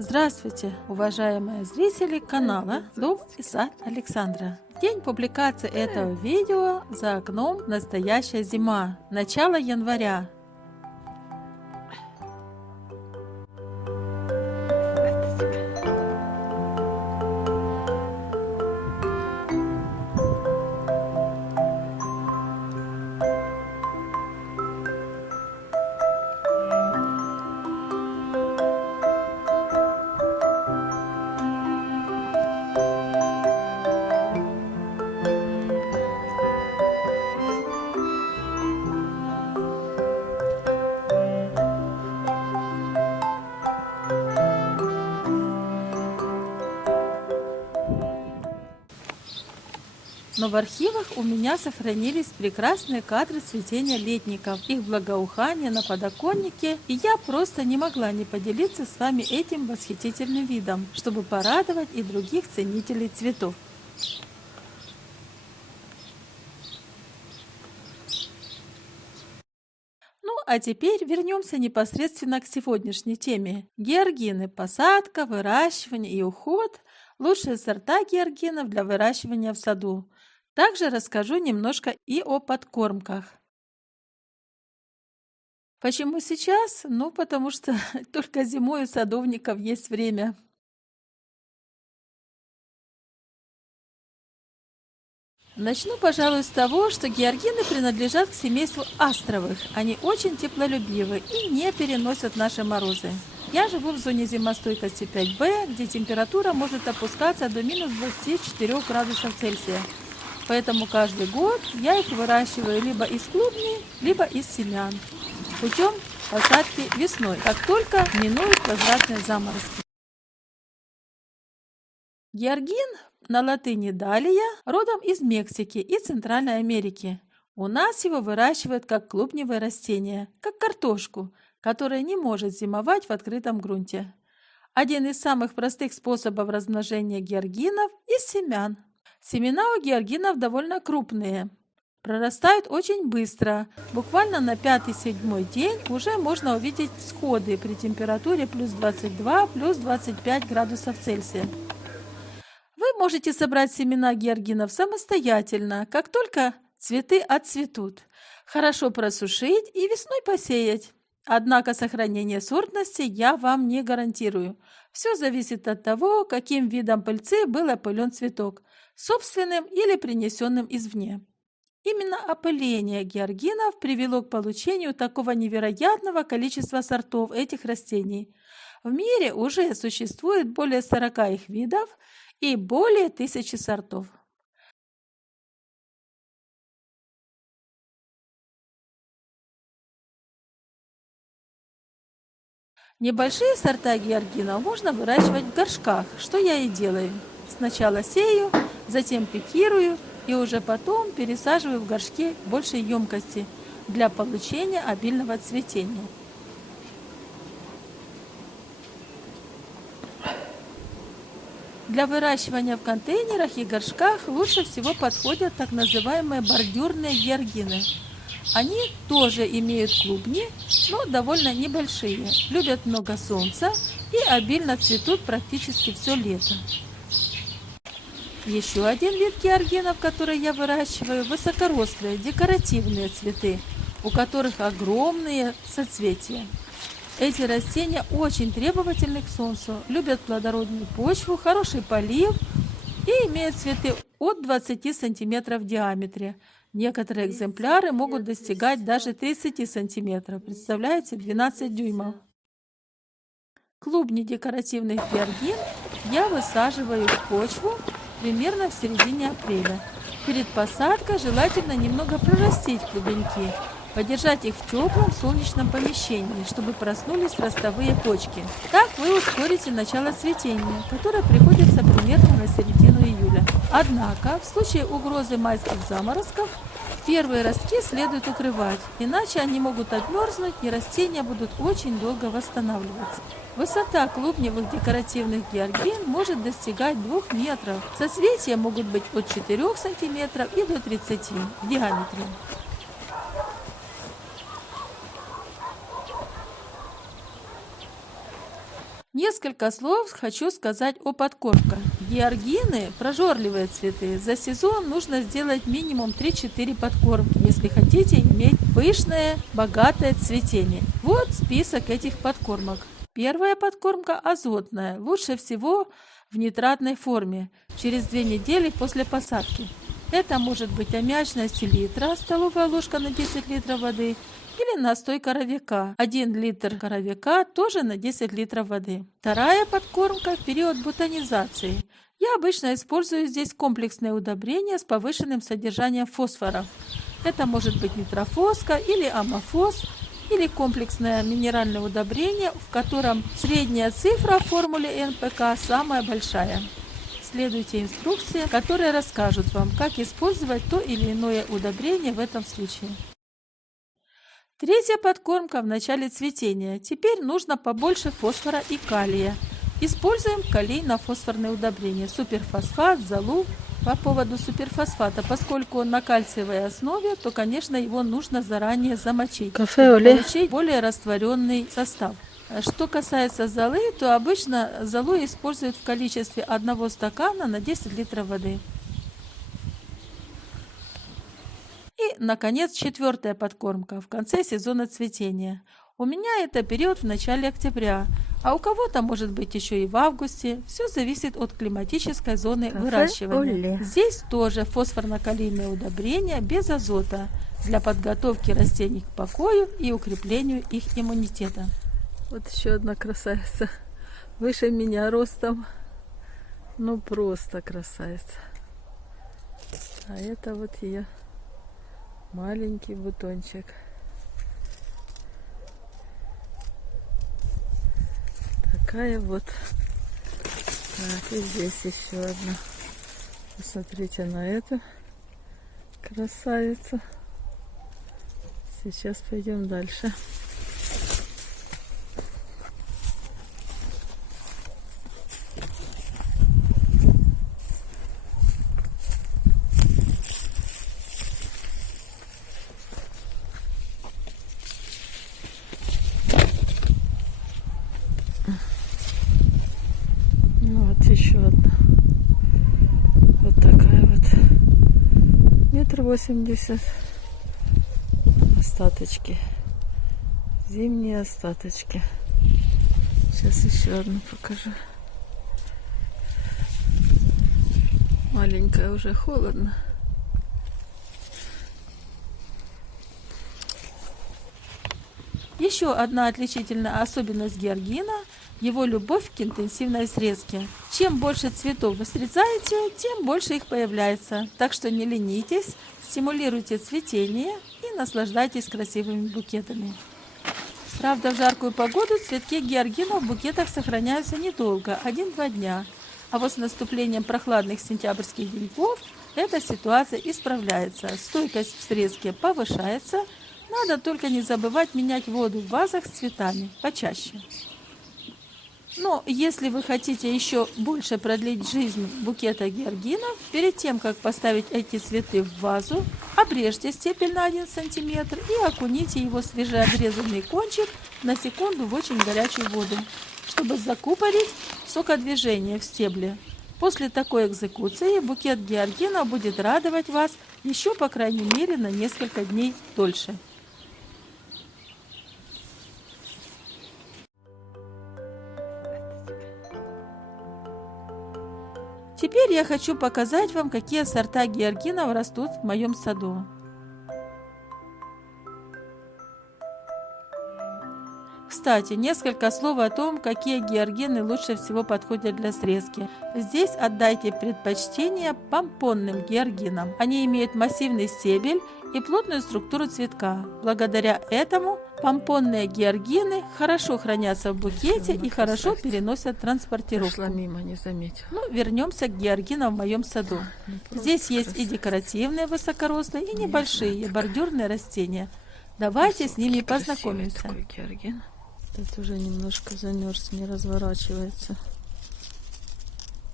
Здравствуйте, уважаемые зрители канала Дом и сад Александра. В день публикации этого видео за окном настоящая зима, начало января. Но в архивах у меня сохранились прекрасные кадры цветения летников, их благоухания на подоконнике, и я просто не могла не поделиться с вами этим восхитительным видом, чтобы порадовать и других ценителей цветов. Ну, а теперь вернемся непосредственно к сегодняшней теме. Георгины – посадка, выращивание и уход – лучшие сорта георгинов для выращивания в саду. Также расскажу немножко и о подкормках. Почему сейчас? Ну, потому что только зимой у садовников есть время. Начну, пожалуй, с того, что георгины принадлежат к семейству астровых. Они очень теплолюбивы и не переносят наши морозы. Я живу в зоне зимостойкости 5Б, где температура может опускаться до минус 24 градусов Цельсия. Поэтому каждый год я их выращиваю либо из клубней, либо из семян, путем посадки весной, как только минуют возвратные заморозки. Георгин, на латыни далия, родом из Мексики и Центральной Америки. У нас его выращивают как клубневое растение, как картошку, которая не может зимовать в открытом грунте. Один из самых простых способов размножения георгинов – из семян. Семена у георгинов довольно крупные, прорастают очень быстро. Буквально на 5-7 день уже можно увидеть всходы при температуре плюс 22, плюс 25 градусов Цельсия. Вы можете собрать семена георгинов самостоятельно, как только цветы отцветут. Хорошо просушить и весной посеять. Однако сохранение сортности я вам не гарантирую. Все зависит от того, каким видом пыльцы был опылен цветок, собственным или принесенным извне. Именно опыление георгинов привело к получению такого невероятного количества сортов этих растений. В мире уже существует более 40 их видов и более 1000 сортов. Небольшие сорта георгинов можно выращивать в горшках, что я и делаю. Сначала сею, затем пикирую и уже потом пересаживаю в горшки большей емкости для получения обильного цветения. Для выращивания в контейнерах и горшках лучше всего подходят так называемые бордюрные георгины. Они тоже имеют клубни, но довольно небольшие, любят много солнца и обильно цветут практически все лето. Еще один вид георгинов, который я выращиваю, высокорослые декоративные цветы, у которых огромные соцветия. Эти растения очень требовательны к солнцу, любят плодородную почву, хороший полив и имеют цветы от 20 см в диаметре. Некоторые экземпляры могут достигать даже 30 см, представляете, 12 дюймов. Клубни декоративных георгин я высаживаю в почву примерно в середине апреля. Перед посадкой желательно немного прорастить клубеньки, подержать их в теплом солнечном помещении, чтобы проснулись ростовые почки. Так вы ускорите начало цветения, которое приходится примерно на середину июля. Однако, в случае угрозы майских заморозков, первые ростки следует укрывать, иначе они могут отмерзнуть и растения будут очень долго восстанавливаться. Высота клубневых декоративных георгин может достигать 2 метров. Соцветия могут быть от 4 см и до 30 в диаметре. Несколько слов хочу сказать о подкормках. Георгины – прожорливые цветы. За сезон нужно сделать минимум 3-4 подкормки, если хотите иметь пышное, богатое цветение. Вот список этих подкормок. Первая подкормка азотная, лучше всего в нитратной форме, через 2 недели после посадки. Это может быть аммиачная селитра, столовая ложка на 10 литров воды, или настой коровика. 1 литр коровика тоже на 10 литров воды. Вторая подкормка в период бутонизации. Я обычно использую здесь комплексное удобрение с повышенным содержанием фосфора. Это может быть нитрофоска или амофос, или комплексное минеральное удобрение, в котором средняя цифра в формуле НПК самая большая. Следуйте инструкции, которые расскажут вам, как использовать то или иное удобрение в этом случае. Третья подкормка в начале цветения. Теперь нужно побольше фосфора и калия. Используем калийно-фосфорное удобрение суперфосфат, золу. По поводу суперфосфата, поскольку он на кальциевой основе, то, конечно, его нужно заранее замочить, чтобы получить более растворенный состав. Что касается золы, то обычно золу используют в количестве 1 стакана на 10 литров воды. И, наконец, 4-я подкормка в конце сезона цветения. У меня это период в начале октября, а у кого-то может быть еще и в августе. Все зависит от климатической зоны выращивания. Здесь тоже фосфорно-калийное удобрение без азота для подготовки растений к покою и укреплению их иммунитета. Вот еще одна красавица, выше меня ростом, ну просто красавица. А это вот ее маленький бутончик. Такая вот. Так, и здесь еще одна. Посмотрите на эту красавицу. Сейчас пойдем дальше. Еще одна. Вот такая вот. 1,80 м. Остаточки. Зимние остаточки. Сейчас еще одну покажу. Маленькая, уже холодно. Еще одна отличительная особенность георгина – его любовь к интенсивной срезке. Чем больше цветов вы срезаете, тем больше их появляется. Так что не ленитесь, стимулируйте цветение и наслаждайтесь красивыми букетами. Правда, в жаркую погоду цветки георгина в букетах сохраняются недолго, 1-2 дня. А вот с наступлением прохладных сентябрьских деньков эта ситуация исправляется. Стойкость в срезке повышается. Надо только не забывать менять воду в вазах с цветами почаще. Но если вы хотите еще больше продлить жизнь букета георгинов, перед тем, как поставить эти цветы в вазу, обрежьте стебель на 1 см и окуните его свежеобрезанный кончик на секунду в очень горячую воду, чтобы закупорить сокодвижение в стебле. После такой экзекуции букет георгинов будет радовать вас еще, по крайней мере, на несколько дней дольше. Теперь я хочу показать вам, какие сорта георгинов растут в моем саду. Кстати, несколько слов о том, какие георгины лучше всего подходят для срезки. Здесь отдайте предпочтение помпонным георгинам. Они имеют массивный стебель и плотную структуру цветка. Благодаря этому помпонные георгины хорошо хранятся в букете и хорошо переносят транспортировку. Пошла мимо, не заметила. Ну, вернемся к георгинам в моем саду. Здесь есть и декоративные высокорослые, и небольшие бордюрные растения. Давайте с ними познакомимся. Такой георгин. Этот уже немножко замерз, не разворачивается.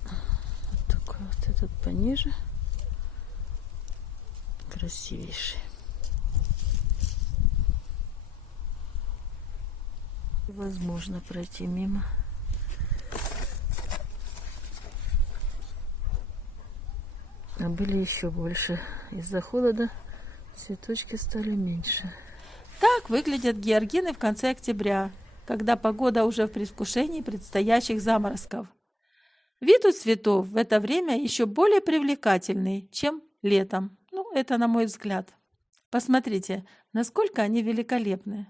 Вот такой вот этот пониже. Красивейший. Возможно пройти мимо. А были еще больше. Из-за холода цветочки стали меньше. Так выглядят георгины в конце октября, когда погода уже в предвкушении предстоящих заморозков. Вид у цветов в это время еще более привлекательный, чем летом. Ну, это на мой взгляд. Посмотрите, насколько они великолепны.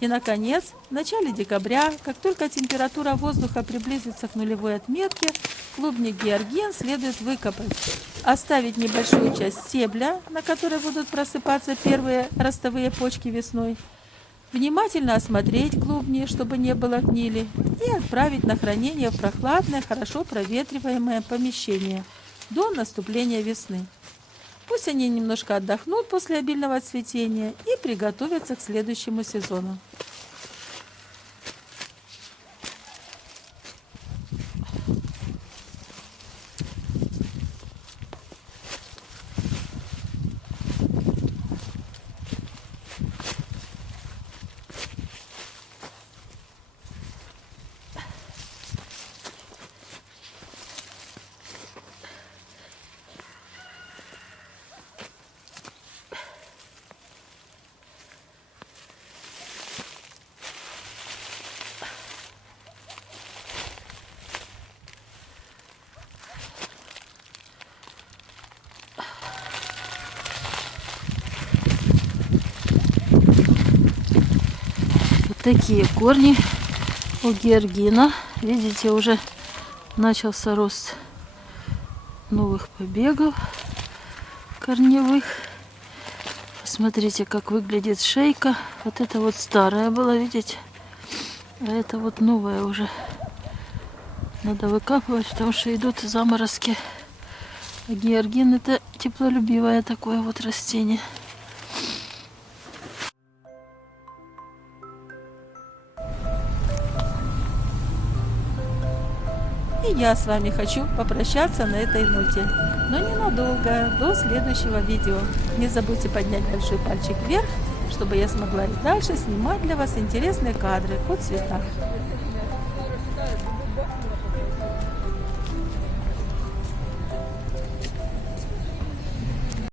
И, наконец, в начале декабря, как только температура воздуха приблизится к нулевой отметке, клубник георгин следует выкопать. Оставить небольшую часть стебля, на которой будут просыпаться первые ростовые почки весной. Внимательно осмотреть клубни, чтобы не было гнили, и отправить на хранение в прохладное, хорошо проветриваемое помещение до наступления весны. Пусть они немножко отдохнут после обильного цветения и приготовятся к следующему сезону. Такие корни у георгина. Видите, уже начался рост новых побегов корневых. Посмотрите, как выглядит шейка. Вот это вот старая была, видите? А это вот новая уже. Надо выкапывать, потому что идут заморозки. А георгин это теплолюбивое такое вот растение. И я с вами хочу попрощаться на этой ноте, но ненадолго, до следующего видео. Не забудьте поднять большой пальчик вверх, чтобы я смогла и дальше снимать для вас интересные кадры о цветах.